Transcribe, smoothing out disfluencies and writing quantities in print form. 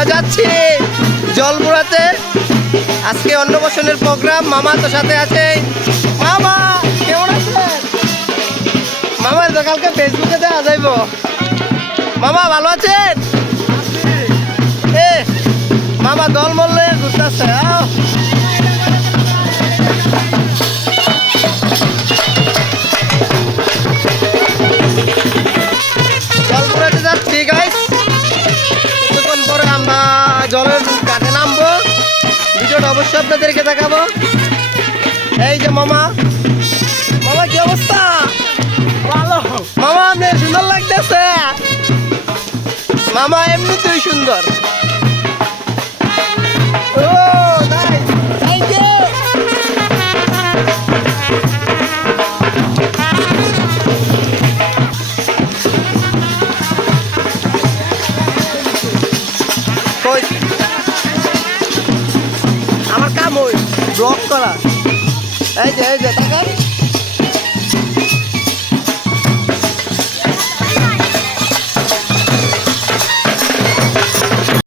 আমরা যাচ্ছি জলপুরাতে। আজকে অন্নপ্রাশনের প্রোগ্রাম। মামা তো সাথে আছে। মামা কেমন আছেন? মামার তো কালকে ফেসবুকে দেওয়া যাইব। মামা ভালো আছেন? মামা দল মল্লে ঘুরতেছে। জলপুরাতে যাচ্ছি গাইস। কিছুক্ষণ পরে আমরা জলের ঘাটে নামবো। ভিডিওটা অবশ্যই আপনাদেরকে দেখাবো। এই যে মামা, মামা কি অবস্থা? ভালো মামা, আপনার সুন্দর লাগতেছে। মামা এমনিতেই সুন্দর। আমার কাম ওই ব্লক করা। এই যে টাকা